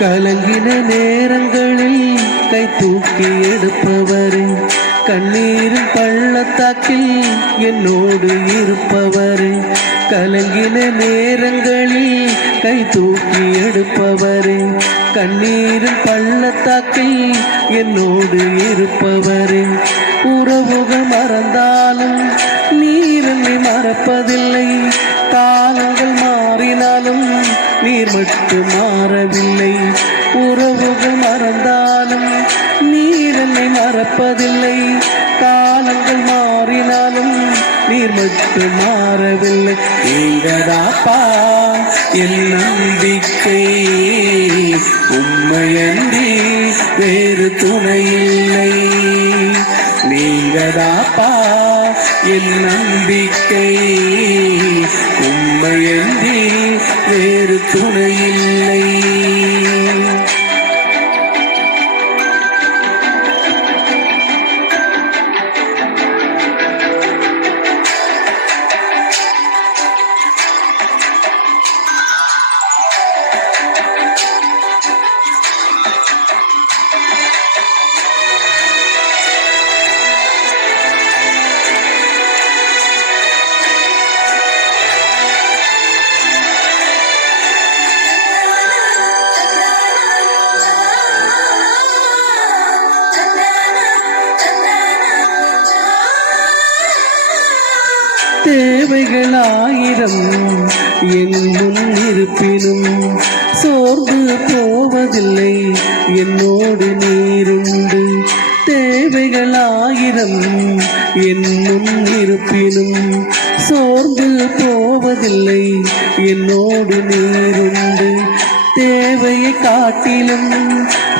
கலங்கின நேரங்களில் கை தூக்கி எடுப்பவரே கண்ணீரின் பள்ளத்தாக்கில் என்னோடு இருப்பவரே. கலங்கின நேரங்களில் கை தூக்கி எடுப்பவரே கண்ணீரின் பள்ளத்தாக்கில் என்னோடு இருப்பவரே. நீர் மட்டும் மாறவில்லை. உறவுகள் மறந்தாலும் நீர் என்னை மறப்பதில்லை. காலங்கள் மாறினாலும் நீர் மட்டும் மாறவில்லை. நீங்கதாப்பா என் நம்பிக்கை உண்மையன்றி வேறு துணையில் உள்ளதாப்பா என் நம்பிக்கை உண்மையன்றி வேறு துணையில்லை தேவைகள் ஆயிரம் என் முன் இருப்பினும் சோர்ந்து போவதில்லை. என்னோடு நீருண்டு தேவைகள் ஆயிரம் என் முன் இருப்பினும் சோர்ந்து போவதில்லை. என்னோடு நீருண்டு தேவையை காட்டிலும்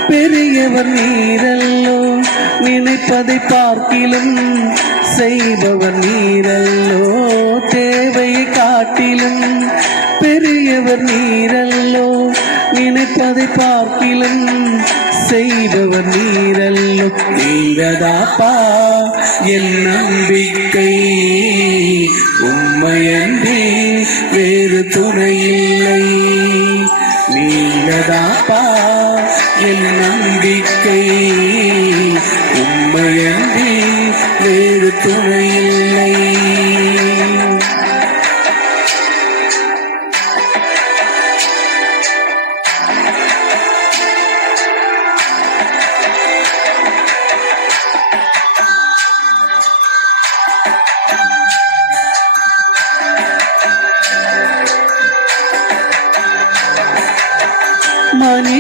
பெரியவர் நீரல்லோ நினைப்பதை பார்க்கிலும் செய்பவர் நீரல்லோ. தேவையை காட்டிலும் பெரியவர் நீரல்லோ நினைப்பதை பார்க்கிலும் செய்பவர் நீரல்லோ. நீங்கதாப்பா என் நம்பிக்கை. உண்மையன்றி வேறு துணையில்லை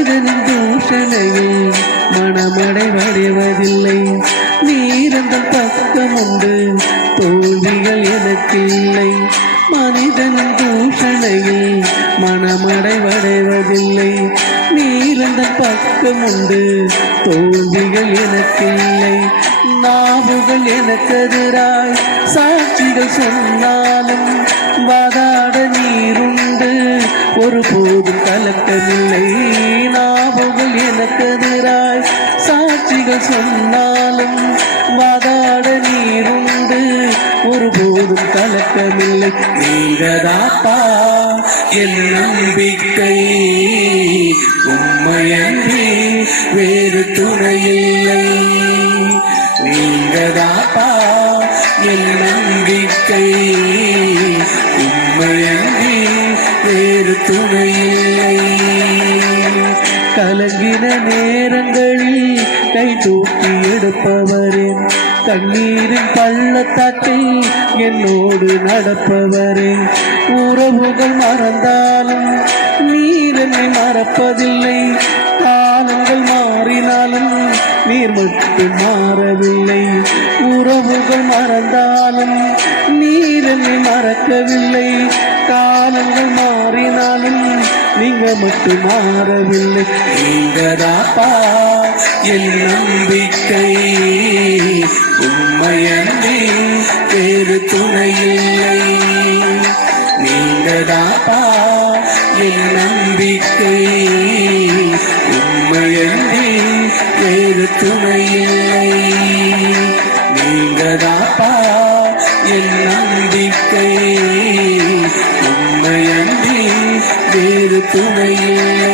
மனிதனின் தூஷணையும் மனமடைவடைவதில்லை. நீரந்த பக்கம் உண்டு தோல்விகள் எனக்கு இல்லை மனிதனின் தூஷணையில் மனமடைவடைவதில்லை. நீரந்த பக்கம் உண்டு தோல்விகள் எனக்கு இல்லை நாவுகள் எனக்கு எதிராய் சாட்சிகள் சொன்னாலும் வாதாட நீருண்டு. ஒருபோதும் கலக்கமில்லை. சாட்சிகள் சொன்னாலும் வாதாட நீருண்டு. ஒருபோதும் கலக்கமில்லை. நீங்கதாப்பா என் நம்பிக்கை. உண்மையன்றி வேறு துணையில்லை. நீங்கதாப்பா என் நம்பிக்கை. உண்மையன்றி வேறு துணையில்லை. தூக்கி எடுப்பவரே. தண்ணீரின் பள்ளத்தாக்கில் என்னோடு நடப்பவரே. உறவுகள் மறந்தாலும் நீர் என்னை மறப்பதில்லை. காலங்கள் மாறினாலும் நீர் மட்டும் மாறவில்லை. உறவுகள் மறந்தாலும் நீர் என்னை மறக்கவில்லை. காலங்கள் மாறினாலும் நீங்க மட்டும் மாறவில்லை. நீங்கதாப்பா என் நம்பிக்கை. உண்மையன்றி வேறு துணையில்லை நீங்கதாப்பா என் நம்பிக்கை. உண்மையன்றி வேறு துணையில்லை துணையில்லை